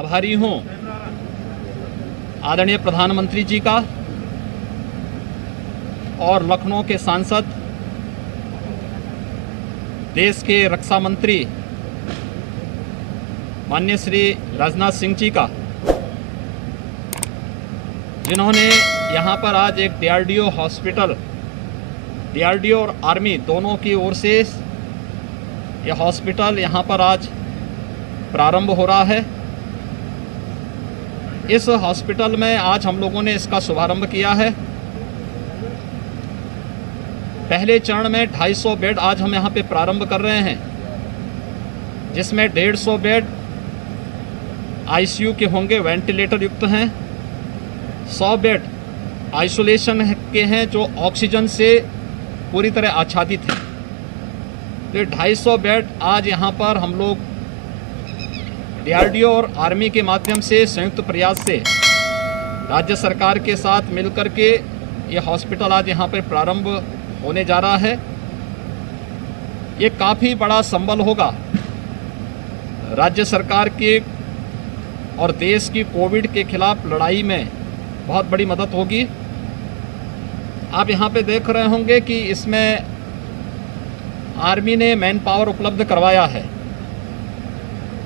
आभारी हूँ आदरणीय प्रधानमंत्री जी का और लखनऊ के सांसद, देश के रक्षा मंत्री माननीय श्री राजनाथ सिंह जी का, जिन्होंने यहाँ पर आज एक डीआरडीओ हॉस्पिटल, डीआरडीओ और आर्मी दोनों की ओर से यह हॉस्पिटल यहाँ पर आज प्रारंभ हो रहा है। इस हॉस्पिटल में आज हम लोगों ने इसका शुभारंभ किया है। पहले चरण में 250 बेड आज हम यहाँ पे प्रारंभ कर रहे हैं, जिसमें 150 बेड आईसीयू के होंगे, वेंटिलेटर युक्त हैं। 100 बेड आइसोलेशन के हैं जो ऑक्सीजन से पूरी तरह आच्छादित हैं। तो 250 बेड आज यहाँ पर हम लोग डीआरडीओ और आर्मी के माध्यम से संयुक्त प्रयास से राज्य सरकार के साथ मिलकर के ये हॉस्पिटल आज यहाँ पर प्रारंभ होने जा रहा है। ये काफ़ी बड़ा संबल होगा राज्य सरकार के और देश की कोविड के खिलाफ लड़ाई में, बहुत बड़ी मदद होगी। आप यहाँ पे देख रहे होंगे कि इसमें आर्मी ने मैन पावर उपलब्ध करवाया है।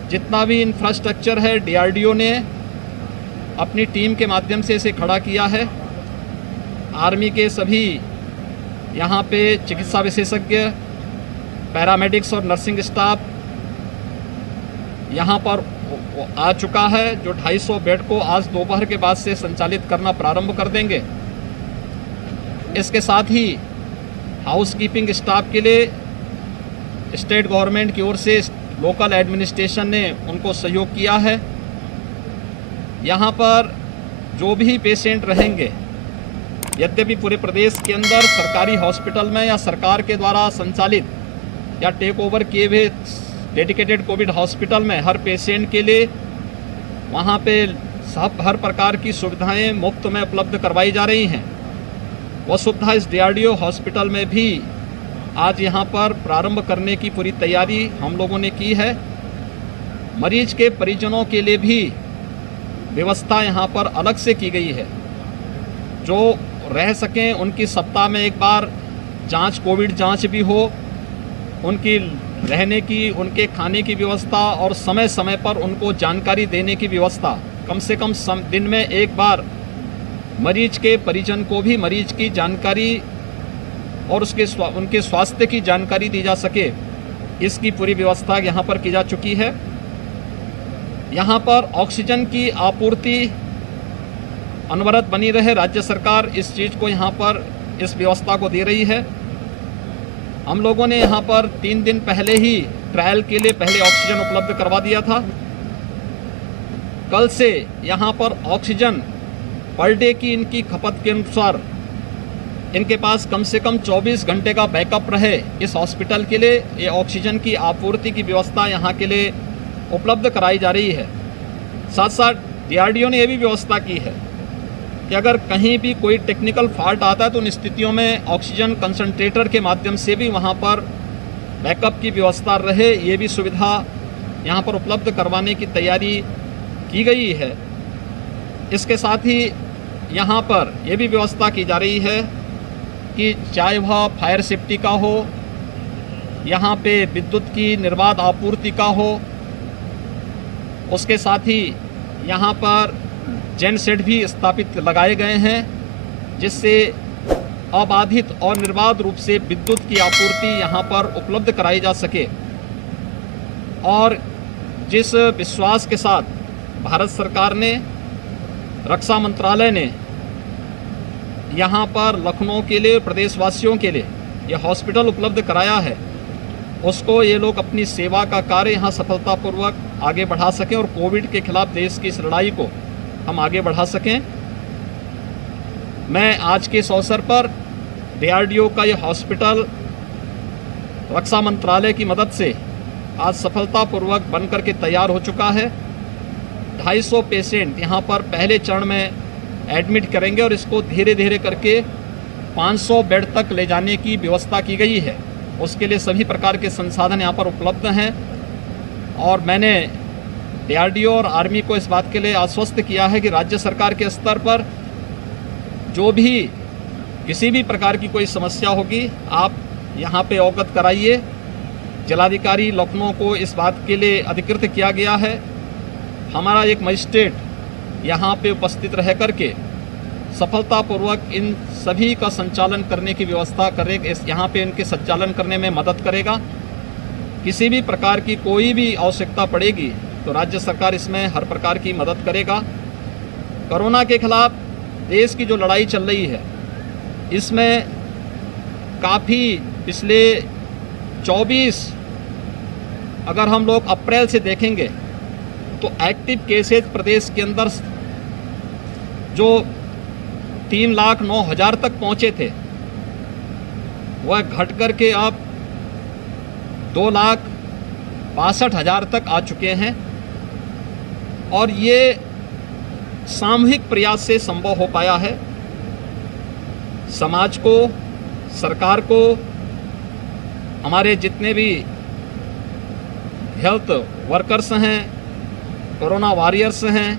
जितना भी इंफ्रास्ट्रक्चर है डीआरडीओ ने अपनी टीम के माध्यम से इसे खड़ा किया है। आर्मी के सभी यहाँ पे चिकित्सा विशेषज्ञ, पैरामेडिक्स और नर्सिंग स्टाफ यहाँ पर आ चुका है, जो 250 बेड को आज दोपहर के बाद से संचालित करना प्रारंभ कर देंगे। इसके साथ ही हाउसकीपिंग स्टाफ के लिए स्टेट गवर्नमेंट की ओर से लोकल एडमिनिस्ट्रेशन ने उनको सहयोग किया है। यहाँ पर जो भी पेशेंट रहेंगे, यद्यपि पूरे प्रदेश के अंदर सरकारी हॉस्पिटल में या सरकार के द्वारा संचालित या टेक ओवर किए हुए डेडिकेटेड कोविड हॉस्पिटल में हर पेशेंट के लिए वहाँ पे हर प्रकार की सुविधाएं मुफ्त में उपलब्ध करवाई जा रही हैं। वह सुविधा इस डीआरडीओ हॉस्पिटल में भी आज यहाँ पर प्रारंभ करने की पूरी तैयारी हम लोगों ने की है। मरीज के परिजनों के लिए भी व्यवस्था यहाँ पर अलग से की गई है। जो रह सकें उनकी सप्ताह में एक बार जांच, कोविड जांच भी हो, उनकी रहने की, उनके खाने की व्यवस्था और समय समय पर उनको जानकारी देने की व्यवस्था, कम से कम दिन में एक बार मरीज के परिजन को भी मरीज की जानकारी और उनके स्वास्थ्य की जानकारी दी जा सके, इसकी पूरी व्यवस्था यहाँ पर की जा चुकी है। यहाँ पर ऑक्सीजन की आपूर्ति अनवरत बनी रहे, राज्य सरकार इस चीज़ को यहाँ पर इस व्यवस्था को दे रही है। हम लोगों ने यहाँ पर 3 दिन पहले ही ट्रायल के लिए पहले ऑक्सीजन उपलब्ध करवा दिया था। कल से यहाँ पर ऑक्सीजन पर डे की इनकी खपत के अनुसार इनके पास कम से कम 24 घंटे का बैकअप रहे, इस हॉस्पिटल के लिए ये ऑक्सीजन की आपूर्ति की व्यवस्था यहाँ के लिए उपलब्ध कराई जा रही है। साथ साथ डीआरडीओ ने यह भी व्यवस्था की है कि अगर कहीं भी कोई टेक्निकल फॉल्ट आता है तो उन स्थितियों में ऑक्सीजन कंसंट्रेटर के माध्यम से भी वहाँ पर बैकअप की व्यवस्था रहे, ये भी सुविधा यहाँ पर उपलब्ध करवाने की तैयारी की गई है। इसके साथ ही यहाँ पर यह भी व्यवस्था की जा रही है कि चाहे वह फायर सेफ्टी का हो, यहाँ पे विद्युत की निर्बाध आपूर्ति का हो, उसके साथ ही यहाँ पर जेन सेट भी स्थापित लगाए गए हैं, जिससे अबाधित और निर्बाध रूप से विद्युत की आपूर्ति यहाँ पर उपलब्ध कराई जा सके। और जिस विश्वास के साथ भारत सरकार ने, रक्षा मंत्रालय ने यहाँ पर लखनऊ के लिए, प्रदेशवासियों के लिए यह हॉस्पिटल उपलब्ध कराया है, उसको ये लोग अपनी सेवा का कार्य यहाँ सफलतापूर्वक आगे बढ़ा सकें और कोविड के खिलाफ देश की इस लड़ाई को हम आगे बढ़ा सकें। मैं आज के इस अवसर पर डीआरडीओ का यह हॉस्पिटल रक्षा मंत्रालय की मदद से आज सफलतापूर्वक बनकर के तैयार हो चुका है। 250 पेशेंट यहाँ पर पहले चरण में एडमिट करेंगे और इसको धीरे धीरे करके 500 बेड तक ले जाने की व्यवस्था की गई है। उसके लिए सभी प्रकार के संसाधन यहाँ पर उपलब्ध हैं और मैंने DRDO और आर्मी को इस बात के लिए आश्वस्त किया है कि राज्य सरकार के स्तर पर जो भी किसी भी प्रकार की कोई समस्या होगी आप यहाँ पे अवगत कराइए। जिलाधिकारी लखनऊ को इस बात के लिए अधिकृत किया गया है। हमारा एक मजिस्ट्रेट यहाँ पे उपस्थित रह करके सफलतापूर्वक इन सभी का संचालन करने की व्यवस्था करेगा, यहाँ पे इनके संचालन करने में मदद करेगा। किसी भी प्रकार की कोई भी आवश्यकता पड़ेगी तो राज्य सरकार इसमें हर प्रकार की मदद करेगा। कोरोना के खिलाफ देश की जो लड़ाई चल रही है इसमें काफ़ी पिछले 24 अगर हम लोग अप्रैल से देखेंगे तो एक्टिव केसेज प्रदेश के अंदर जो 3,09,000 तक पहुंचे थे वह घट कर के अब 2,62,000 तक आ चुके हैं और ये सामूहिक प्रयास से संभव हो पाया है। समाज को, सरकार को, हमारे जितने भी हेल्थ वर्कर्स हैं, कोरोना वॉरियर्स हैं,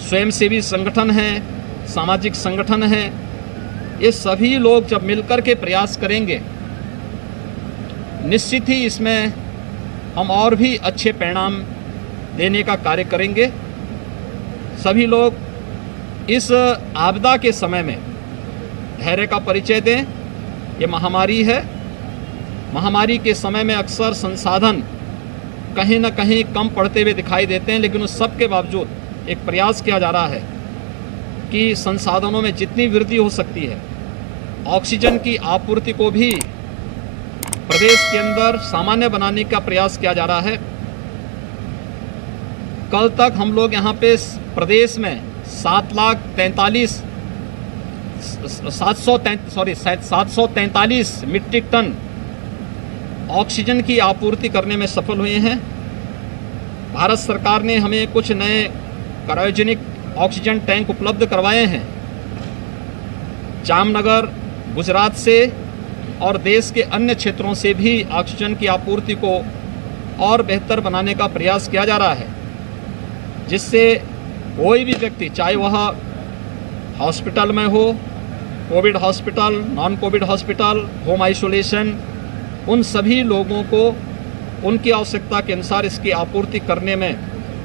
स्वयंसेवी संगठन हैं, सामाजिक संगठन हैं, ये सभी लोग जब मिलकर के प्रयास करेंगे निश्चित ही इसमें हम और भी अच्छे परिणाम देने का कार्य करेंगे। सभी लोग इस आपदा के समय में धैर्य का परिचय दें। ये महामारी है। महामारी के समय में अक्सर संसाधन कहीं ना कहीं कम पड़ते हुए दिखाई देते हैं, लेकिन उस सब के बावजूद एक प्रयास किया जा रहा है कि संसाधनों में जितनी वृद्धि हो सकती है, ऑक्सीजन की आपूर्ति को भी प्रदेश के अंदर सामान्य बनाने का प्रयास किया जा रहा है। कल तक हम लोग यहाँ पे प्रदेश में 743 मीट्रिक टन ऑक्सीजन की आपूर्ति करने में सफल हुए हैं। भारत सरकार ने हमें कुछ नए क्रायोजेनिक ऑक्सीजन टैंक उपलब्ध करवाए हैं। जामनगर, गुजरात से और देश के अन्य क्षेत्रों से भी ऑक्सीजन की आपूर्ति को और बेहतर बनाने का प्रयास किया जा रहा है, जिससे कोई भी व्यक्ति, चाहे वह हॉस्पिटल में हो, Covid hospital, non Covid hospital, home isolation, उन सभी लोगों को उनकी आवश्यकता के अनुसार इसकी आपूर्ति करने में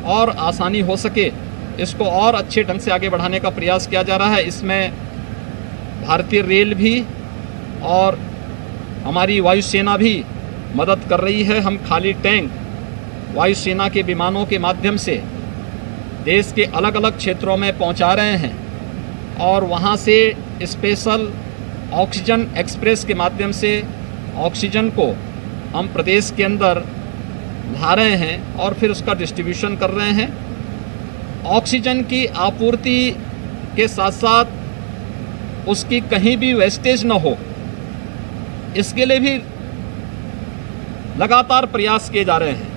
और आसानी हो सके, इसको और अच्छे ढंग से आगे बढ़ाने का प्रयास किया जा रहा है। इसमें भारतीय रेल भी और हमारी वायुसेना भी मदद कर रही है। हम खाली टैंक वायुसेना के विमानों के माध्यम से देश के अलग अलग क्षेत्रों में पहुंचा रहे हैं और वहां से स्पेशल ऑक्सीजन एक्सप्रेस के माध्यम से ऑक्सीजन को हम प्रदेश के अंदर ला रहे हैं और फिर उसका डिस्ट्रीब्यूशन कर रहे हैं। ऑक्सीजन की आपूर्ति के साथ साथ उसकी कहीं भी वेस्टेज न हो, इसके लिए भी लगातार प्रयास किए जा रहे हैं।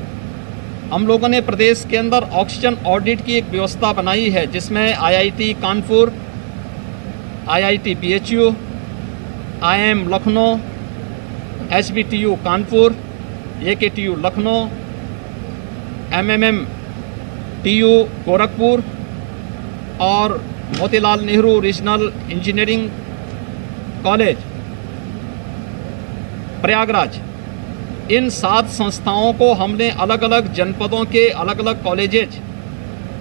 हम लोगों ने प्रदेश के अंदर ऑक्सीजन ऑडिट की एक व्यवस्था बनाई है, जिसमें IIT Kanpur, IIT BHU, IIM Lucknow, HBTU Kanpur, AKTU Lucknow, MMM TU Gorakhpur और Motilal Nehru regional engineering college Prayagraj, इन 7 संस्थाओं को हमने अलग अलग जनपदों के अलग अलग कॉलेजेज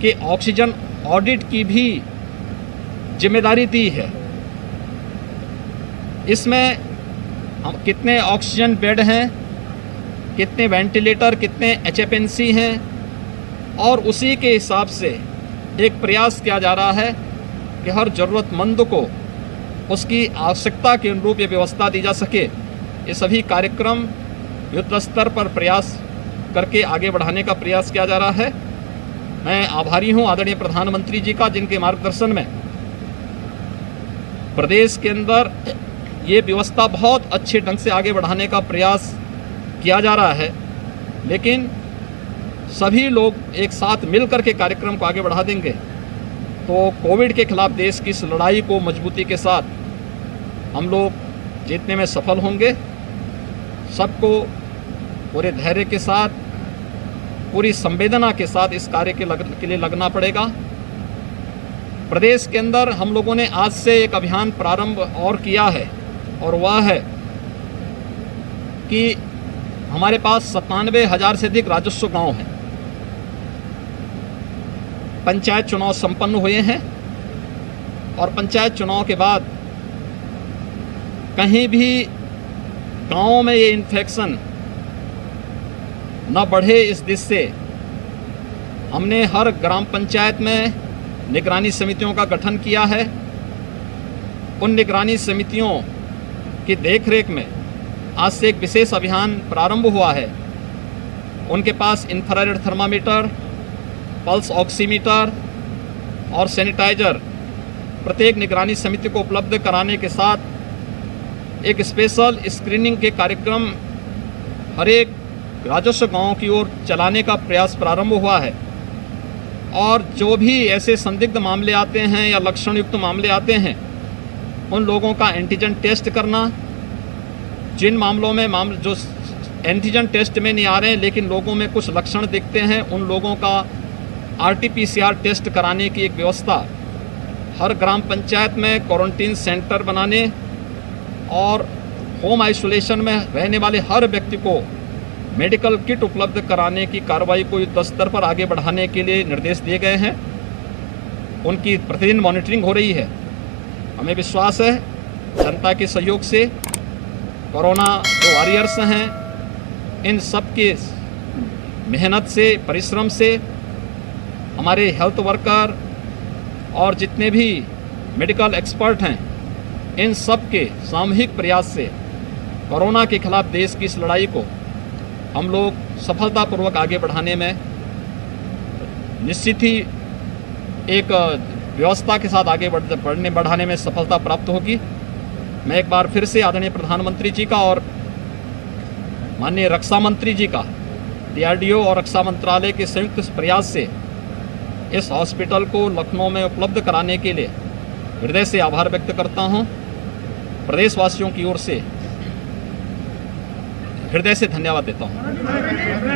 के ऑक्सीजन ऑडिट की भी जिम्मेदारी दी है। इसमें हम कितने ऑक्सीजन बेड हैं, कितने वेंटिलेटर, कितने HFNC हैं, और उसी के हिसाब से एक प्रयास किया जा रहा है कि हर ज़रूरतमंद को उसकी आवश्यकता के अनुरूप ये व्यवस्था दी जा सके। ये सभी कार्यक्रम युद्ध स्तर पर प्रयास करके आगे बढ़ाने का प्रयास किया जा रहा है। मैं आभारी हूँ आदरणीय प्रधानमंत्री जी का, जिनके मार्गदर्शन में प्रदेश के अंदर ये व्यवस्था बहुत अच्छे ढंग से आगे बढ़ाने का प्रयास किया जा रहा है। लेकिन सभी लोग एक साथ मिलकर के कार्यक्रम को आगे बढ़ा देंगे तो कोविड के खिलाफ देश की इस लड़ाई को मजबूती के साथ हम लोग जीतने में सफल होंगे। सबको पूरे धैर्य के साथ पूरी संवेदना के साथ इस कार्य के लिए लगना पड़ेगा। प्रदेश के अंदर हम लोगों ने आज से एक अभियान प्रारंभ और किया है, और वह है कि हमारे पास 97,000 से अधिक राजस्व गांव हैं। पंचायत चुनाव संपन्न हुए हैं और पंचायत चुनाव के बाद कहीं भी गांवों में ये इन्फेक्शन न बढ़े, इस दिशा से हमने हर ग्राम पंचायत में निगरानी समितियों का गठन किया है। उन निगरानी समितियों की देखरेख में आज से एक विशेष अभियान प्रारंभ हुआ है। उनके पास इंफ्रारेड थर्मामीटर, पल्स ऑक्सीमीटर और सैनिटाइजर प्रत्येक निगरानी समिति को उपलब्ध कराने के साथ एक स्पेशल स्क्रीनिंग के कार्यक्रम हर एक राजस्व गांव की ओर चलाने का प्रयास प्रारंभ हुआ है। और जो भी ऐसे संदिग्ध मामले आते हैं या लक्षण युक्त मामले आते हैं, उन लोगों का एंटीजन टेस्ट करना। जिन मामलों में जो एंटीजन टेस्ट में नहीं आ रहे हैं लेकिन लोगों में कुछ लक्षण दिखते हैं, उन लोगों का RT-PCR टेस्ट कराने की एक व्यवस्था हर ग्राम पंचायत में क्वारंटीन सेंटर बनाने और होम आइसोलेशन में रहने वाले हर व्यक्ति को मेडिकल किट उपलब्ध कराने की कार्रवाई को युद्ध स्तर पर आगे बढ़ाने के लिए निर्देश दिए गए हैं। उनकी प्रतिदिन मॉनिटरिंग हो रही है। हमें विश्वास है जनता के सहयोग से कोरोना जो वॉरियर्स हैं, इन सब के मेहनत से, परिश्रम से हमारे हेल्थ वर्कर और जितने भी मेडिकल एक्सपर्ट हैं, इन सब के सामूहिक प्रयास से कोरोना के खिलाफ देश की इस लड़ाई को हम लोग सफलतापूर्वक आगे बढ़ाने में निश्चित ही एक व्यवस्था के साथ आगे बढ़ाने में सफलता प्राप्त होगी। मैं एक बार फिर से आदरणीय प्रधानमंत्री जी का और माननीय रक्षा मंत्री जी का DRDO और रक्षा मंत्रालय के संयुक्त प्रयास से इस हॉस्पिटल को लखनऊ में उपलब्ध कराने के लिए हृदय से आभार व्यक्त करता हूं। प्रदेशवासियों की ओर से हृदय से धन्यवाद देता हूं।